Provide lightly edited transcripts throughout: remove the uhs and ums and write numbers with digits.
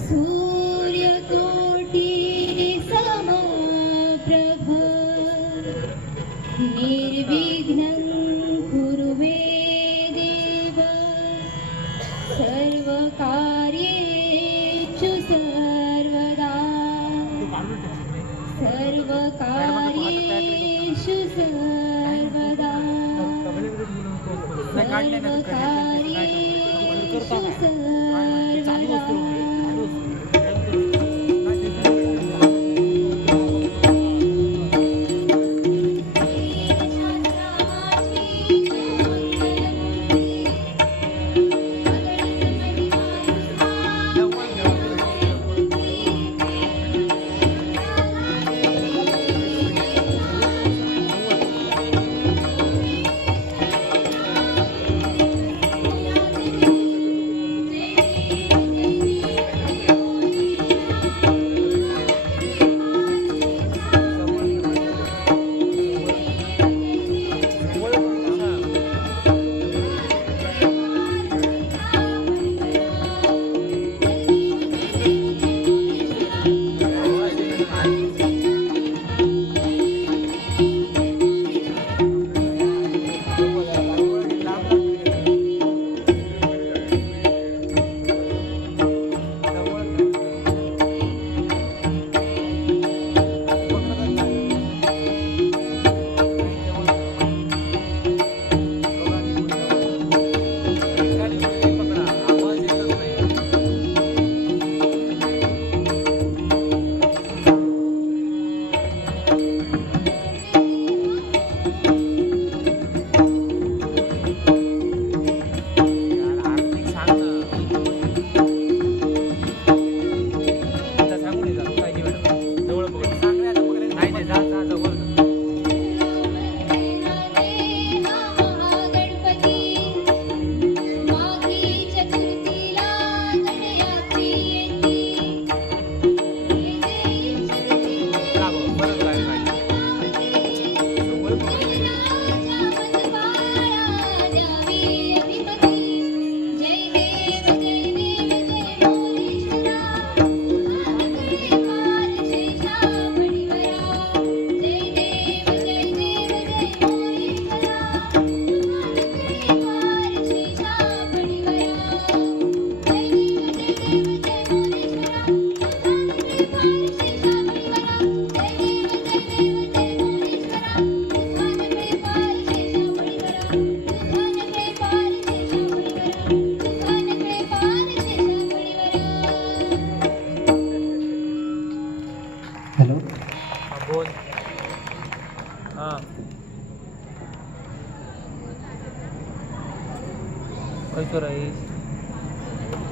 सूर्यकोटि समप्रभ निर्विघ्नं कुरु मे देव सर्वकार्येषु सर्वदा सर्वकार्येषु सर्वदा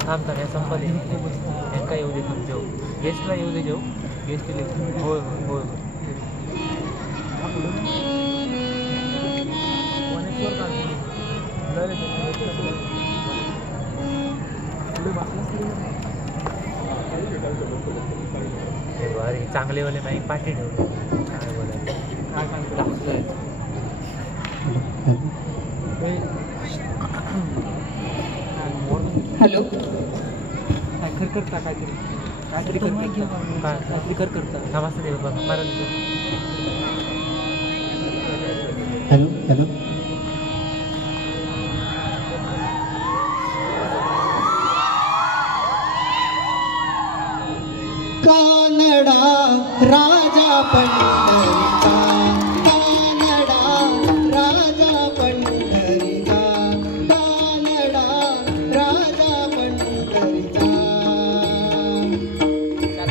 थांब थांब संपले यांना येऊ दे थांब जेव गेस्टला येऊ दे जेव गेस्ट होय होय अरे चांगलेवाले नाही पाठी ठेवले काय बोलायचं हॅलो काय करता काहीतरी करता नमस्ते देव बघा महाराज हॅलो हॅलो कानडा राजा पंढरीचा कानडा राजा पंढरीचा कानडा राजा पंढरीचा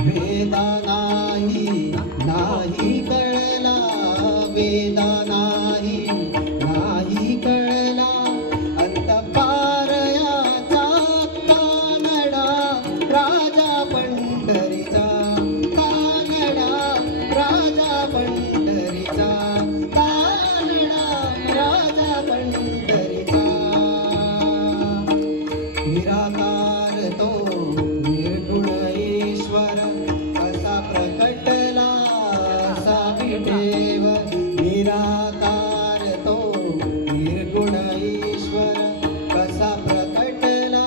वेदा नाही कळला वेदा नाही कळला अंतपारयाचा कानडा राजा पंढरीचा कानडा राजा पंढरीचा कानडा राजा पंढरीचा निराकार तो निर्गुण ईश्वर असा प्रकटला असा विठेव निराकार तो निर्गुण ईश्वर कसा प्रकटला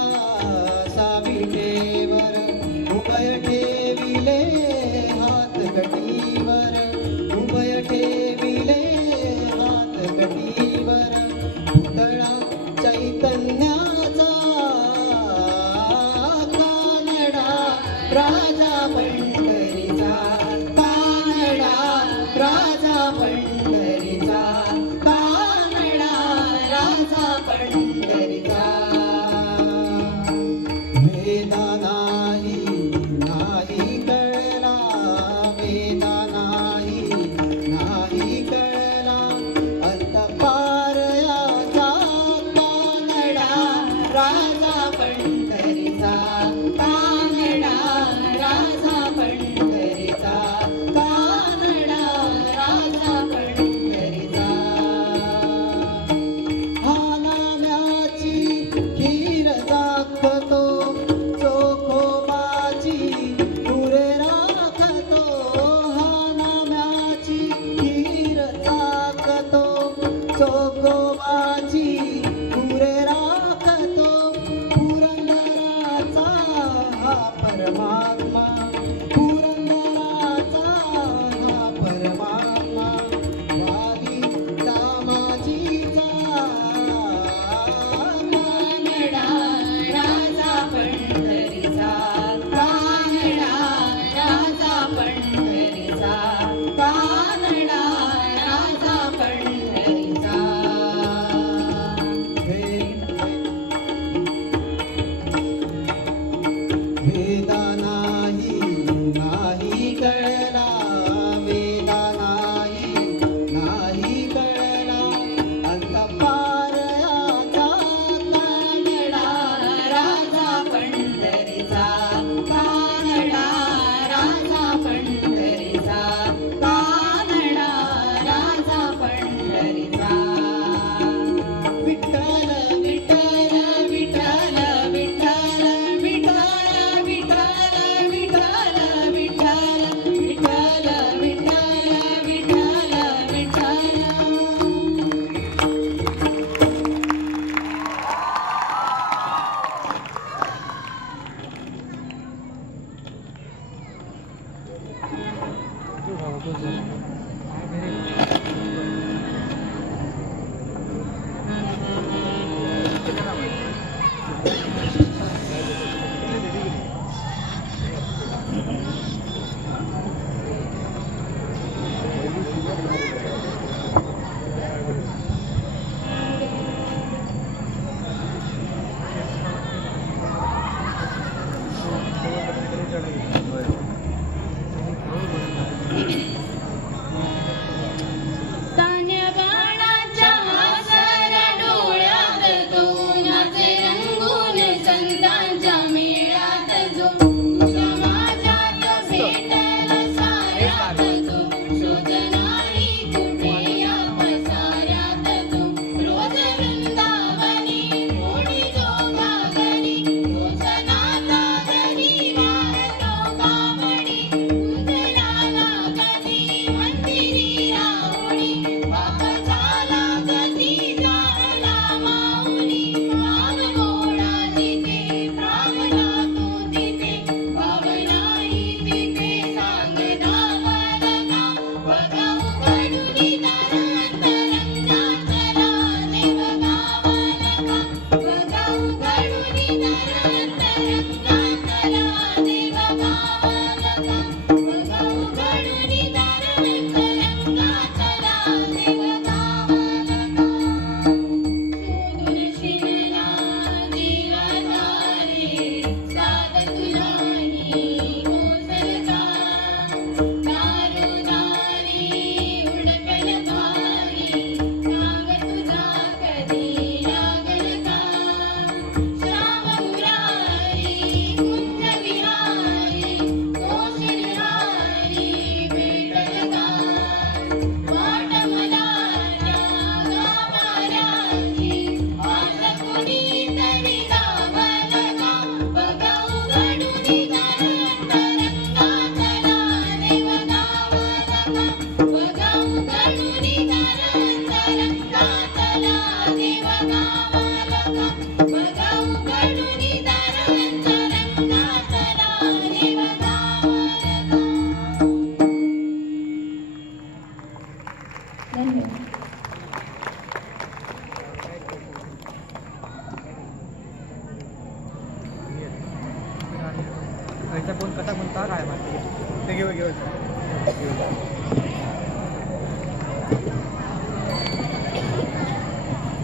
खायचा कोण कसा कोणता काय माहिती ते घेऊ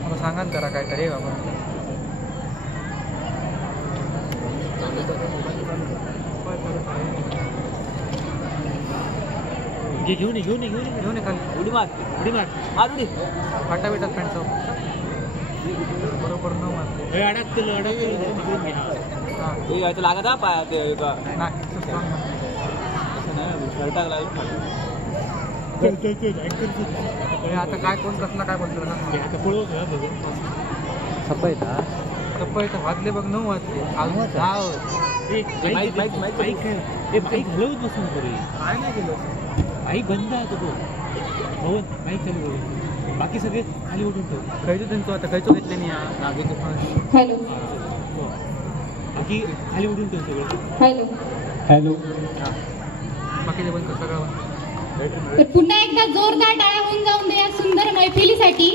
मला सांगा ना जरा काय तरी बाबा घेऊन ये खाली उडी मार फाटा बिटात फ्रेंड्स बरोबर न मार अडकतील लागत पाय ते आता काय कोण कसला काय बोलतो सप्पा इथं वाजले बघ 9 वाजले घालवत बसून तरी काय नाही केलं आई बंद आहे तो भवन माईक चालू करू बाकी सगळे खाली उठून ठेव खायचो त्यांचं आता खायचो घेतले नाही हॅलो बाकी खाली उठून ठेव सगळं हॅलो बाकीचे पण सगळं तर पुन्हा एकदा जोरदार टाळ्या होऊन जाऊन द्या सुंदर मैफिलीसाठी.